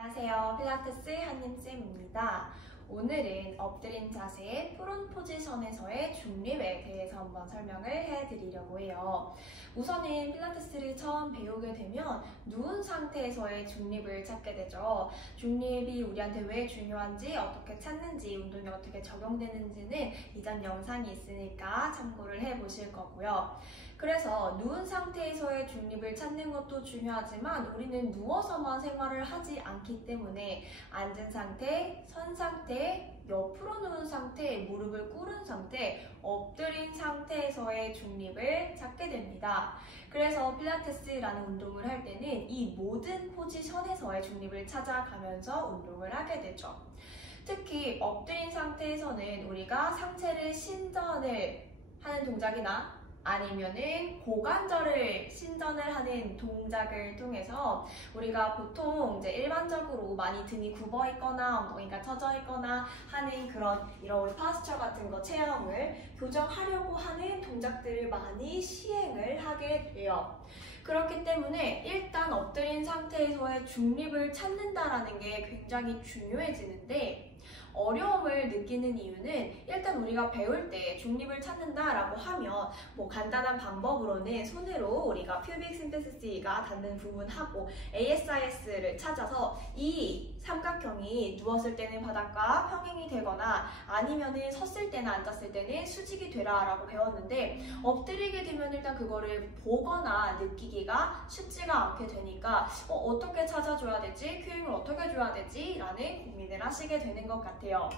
안녕하세요. 필라테스 한님쌤입니다. 오늘은 엎드린 자세의 프론 포지션에서의 중립에 대해서 한번 설명을 해드리려고 해요. 우선은 필라테스를 처음 배우게 되면 누운 상태에서의 중립을 찾게 되죠. 중립이 우리한테 왜 중요한지, 어떻게 찾는지, 운동이 어떻게 적용되는지는 이전 영상이 있으니까 참고를 해보실 거고요. 그래서 누운 상태에서의 중립을 찾는 것도 중요하지만 우리는 누워서만 생활을 하지 않기 때문에 앉은 상태, 선 상태, 옆으로 누운 상태, 무릎을 꿇은 상태, 엎드린 상태에서의 중립을 찾게 됩니다. 그래서 필라테스라는 운동을 할 때는 이 모든 포지션에서의 중립을 찾아가면서 운동을 하게 되죠. 특히 엎드린 상태에서는 우리가 상체를 신전을 하는 동작이나 아니면은 고관절을 신전을 하는 동작을 통해서 우리가 보통 이제 일반적으로 많이 등이 굽어 있거나 엉덩이가 처져 있거나 하는 그런 이런 파스처 같은 거 체형을 교정하려고 하는 동작들을 많이 시행을 하게 돼요. 그렇기 때문에 일단 엎드린 상태에서의 중립을 찾는다라는 게 굉장히 중요해지는데 어려움을 느끼는 이유는 일단 우리가 배울 때 중립을 찾는다라고 하면 뭐 간단한 방법으로는 손으로 우리가 퓨빅 심피시티가 닿는 부분하고 ASIS를 찾아서 이 삼각형이 누웠을 때는 바닥과 평행이 되거나 아니면은 섰을 때나 앉았을 때는 수직이 되라 라고 배웠는데 엎드리게 되면 일단 그거를 보거나 느끼기가 쉽지가 않게 되니까 어떻게 찾아줘야 되지? 큐잉을 어떻게 줘야 되지? 라는 고민을 하시게 되는 것 같아요.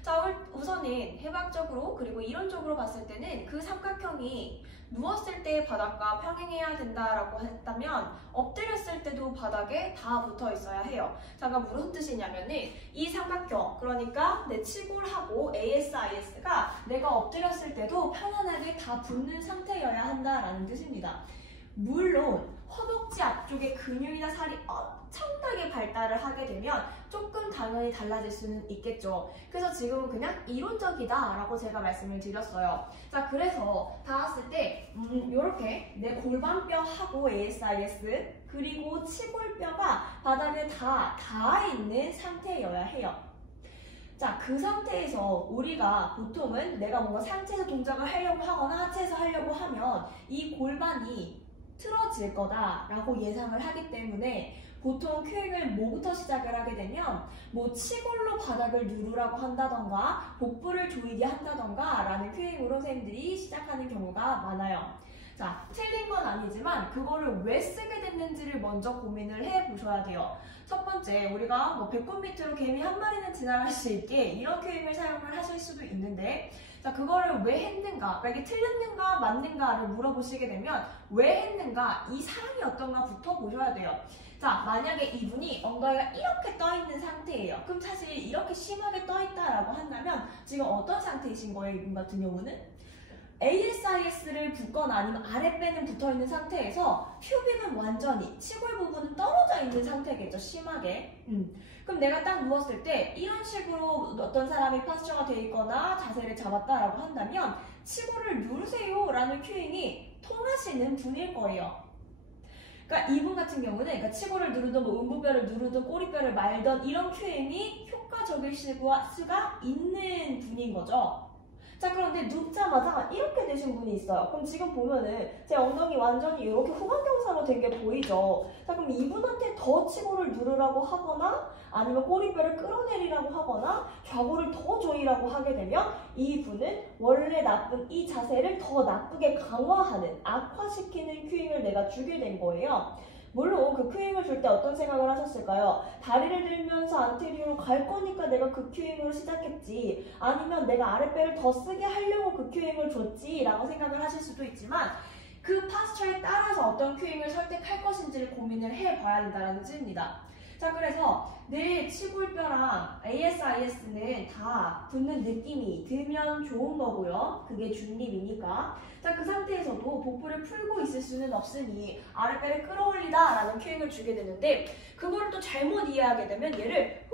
자, 우선은 해박적으로 그리고 이론적으로 봤을 때는 그 삼각형이 누웠을 때 바닥과 평행해야 된다라고 했다면 엎드렸을 때도 바닥에 다 붙어 있어야 해요. 잠깐 무슨 뜻이냐면은 이 삼각형, 그러니까 내 치골하고 ASIS가 내가 엎드렸을 때도 편안하게 다 붙는 상태여야 한다라는 뜻입니다. 물론 허벅지 앞쪽에 근육이나 살이 엄청나게 발달을 하게 되면 조금 당연히 달라질 수는 있겠죠. 그래서 지금은 그냥 이론적이다 라고 제가 말씀을 드렸어요. 자, 그래서 닿았을 때 이렇게 내 골반뼈하고 ASIS 그리고 치골뼈가 바닥에 다 닿아 있는 상태여야 해요. 자, 그 상태에서 우리가 보통은 내가 뭔가 상체에서 동작을 하려고 하거나 하체에서 하려고 하면 이 골반이 틀어질 거다라고 예상을 하기 때문에 보통 큐잉을 뭐부터 시작을 하게 되면 뭐 치골로 바닥을 누르라고 한다던가 복부를 조이게 한다던가 라는 큐잉으로 선생님들이 시작하는 경우가 많아요. 자, 틀린 건 아니지만 그거를 왜 쓰게 됐는지를 먼저 고민을 해보셔야 돼요. 첫 번째, 우리가 뭐 배꼽 밑으로 개미 한 마리는 지나갈 수 있게 이런 큐잉을 사용을 하실 수도 있는데 자, 그거를 왜 했는가, 그러니까 이게 틀렸는가 맞는가를 물어보시게 되면 왜 했는가, 이 사람이 어떤가부터 보셔야 돼요. 자, 만약에 이분이 엉덩이가 이렇게 떠 있는 상태예요. 그럼 사실 이렇게 심하게 떠 있다라고 한다면 지금 어떤 상태이신 거예요, 이분 같은 경우는? ASIS를 붓거나 아니면 아랫배는 붙어있는 상태에서 퓨빅은 완전히 치골 부분은 떨어져 있는 상태겠죠, 심하게. 그럼 내가 딱 누웠을 때 이런 식으로 어떤 사람이 파스처가 돼 있거나 자세를 잡았다라고 한다면 치골을 누르세요 라는 큐잉이 통하시는 분일 거예요. 그러니까 이분 같은 경우는 그러니까 치골을 누르든 뭐 음부뼈를 누르든 꼬리뼈를 말던 이런 큐잉이 효과적일 수가 있는 분인 거죠. 자, 그런데 눕자마자 이렇게 되신 분이 있어요. 그럼 지금 보면은 제 엉덩이 완전히 이렇게 후방경사로 된 게 보이죠? 자, 그럼 이분한테 더 치골을 누르라고 하거나 아니면 꼬리뼈를 끌어내리라고 하거나 좌골을 더 조이라고 하게 되면 이분은 원래 나쁜 이 자세를 더 나쁘게 강화하는, 악화시키는 큐잉을 내가 주게 된 거예요. 물론 그 큐잉을 줄 때 어떤 생각을 하셨을까요? 다리를 들면서 안테리어로 갈 거니까 내가 그 큐잉으로 시작했지, 아니면 내가 아랫배를 더 쓰게 하려고 그 큐잉을 줬지 라고 생각을 하실 수도 있지만 그 파스처에 따라서 어떤 큐잉을 선택할 것인지를 고민을 해봐야 된다는 뜻입니다. 자, 그래서 내 치골뼈랑 ASIS는 다 붙는 느낌이 들면 좋은 거고요. 그게 중립이니까. 자, 그 상태에서도 복부를 풀고 있을 수는 없으니 아랫배를 끌어올리다 라는 큐잉을 주게 되는데 그거를 또 잘못 이해하게 되면 얘를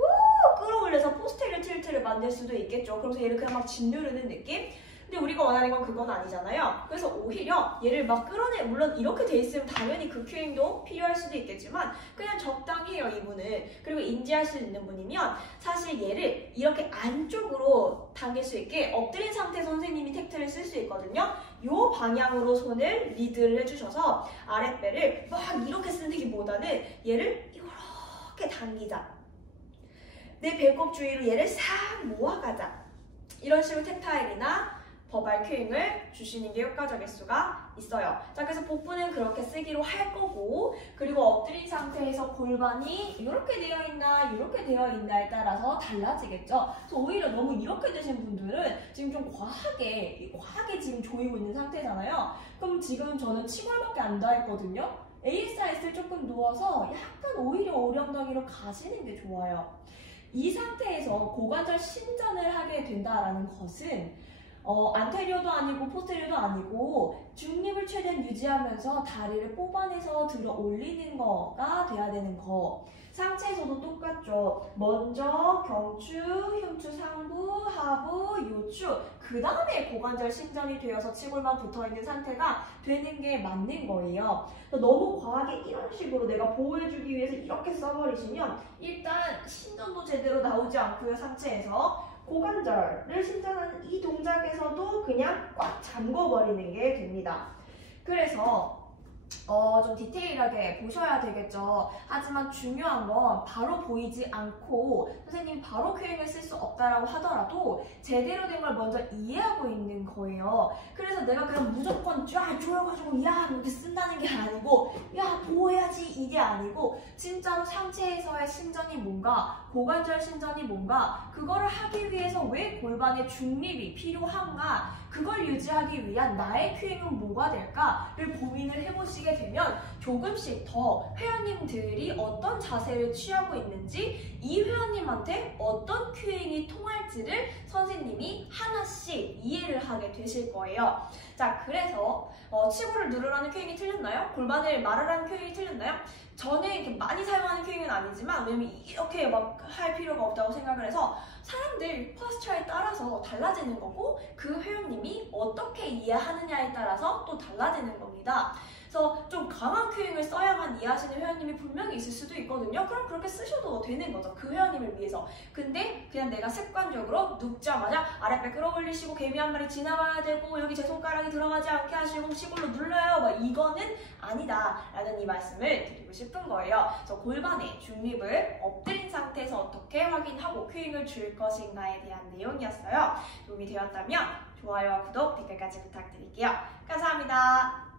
끌어올려서 포스테리어 틸트를 만들 수도 있겠죠. 그래서 얘를 그냥 막 짓누르는 느낌? 근데 우리가 원하는 건 그건 아니잖아요. 그래서 오히려 얘를 막 물론 이렇게 돼 있으면 당연히 그 큐잉도 필요할 수도 있겠지만 그냥 적당히 해요, 이분은. 그리고 인지할 수 있는 분이면 사실 얘를 이렇게 안쪽으로 당길 수 있게 엎드린 상태에서 선생님이 텍트를 쓸 수 있거든요. 요 방향으로 손을 리드를 해주셔서 아랫배를 막 이렇게 쓰기보다는 얘를 이렇게 당기자. 내 배꼽 주위로 얘를 싹 모아가자. 이런 식으로 텍타일이나 버발 큐잉을 주시는 게 효과적일 수가 있어요. 자, 그래서 복부는 그렇게 쓰기로 할 거고, 그리고 엎드린 상태에서 골반이 이렇게 되어 있나 이렇게 되어 있나에 따라서 달라지겠죠. 그래서 오히려 너무 이렇게 되신 분들은 지금 좀 과하게 지금 조이고 있는 상태잖아요. 그럼 지금 저는 치골밖에 안 닿았거든요. ASIS를 조금 누워서 약간 오히려 오령덩이로 가시는 게 좋아요. 이 상태에서 고관절 신전을 하게 된다라는 것은 안테리어도 아니고 포스테리어도 아니고 중립을 최대한 유지하면서 다리를 뽑아내서 들어 올리는 거가 돼야 되는 거. 상체에서도 똑같죠. 먼저 경추, 흉추 상부, 하부, 요추, 그 다음에 고관절 신전이 되어서 치골만 붙어있는 상태가 되는 게 맞는 거예요. 너무 과하게 이런 식으로 내가 보호해주기 위해서 이렇게 써버리시면 일단 신전도 제대로 나오지 않고요. 상체에서 고관절을 신전하는 이 동작에서도 그냥 꽉 잠궈버리는 게 됩니다. 그래서 좀 디테일하게 보셔야 되겠죠. 하지만 중요한 건 바로 보이지 않고 선생님 바로 큐잉을 쓸 수 없다라고 하더라도 제대로 된 걸 먼저 이해하고 있는 거예요. 그래서 내가 그냥 무조건 쫙 조여가지고 야 이렇게 쓴다는 게 아니고 야 보호해야지 이게 아니고 진짜로 상체에서의 신전이 뭔가 고관절 신전이 뭔가 그거를 하기 위해서 왜 골반의 중립이 필요한가 그걸 유지하기 위한 나의 큐잉은 뭐가 될까를 고민을 해보시게 되면 조금씩 더 회원님들이 어떤 자세를 취하고 있는지 이 회원님한테 어떤 큐잉이 통할지를 선생님이 하나씩 이해를 하게 되실 거예요. 자, 그래서 치골을 누르라는 큐잉이 틀렸나요? 골반을 말으라는 큐잉이 틀렸나요? 저는 이렇게 많이 사용하는 큐잉은 아니지만 왜냐면 이렇게 막 할 필요가 없다고 생각을 해서 사람들 포스처에 따라서 달라지는 거고 그 회원님이 어떻게 이해하느냐에 따라서 또 달라지는 겁니다. 그래서 좀 강한 큐잉을 써야만 이해하시는 회원님이 분명히 있을 수도 있거든요. 그럼 그렇게 쓰셔도 되는 거죠. 그 회원님을 위해서. 근데 그냥 내가 습관적으로 눕자마자 아랫배 끌어올리시고 개미 한 마리 지나가야 되고 여기 제 손가락이 들어가지 않게 하시고 치골로 눌러요. 막 이거는 아니다 라는 이 말씀을 드리고 싶은 거예요. 그래서 골반의 중립을 엎드린 상태에서 어떻게 확인하고 큐잉을 줄 것인가에 대한 내용이었어요. 도움이 되었다면 좋아요와 구독, 댓글까지 부탁드릴게요. 감사합니다.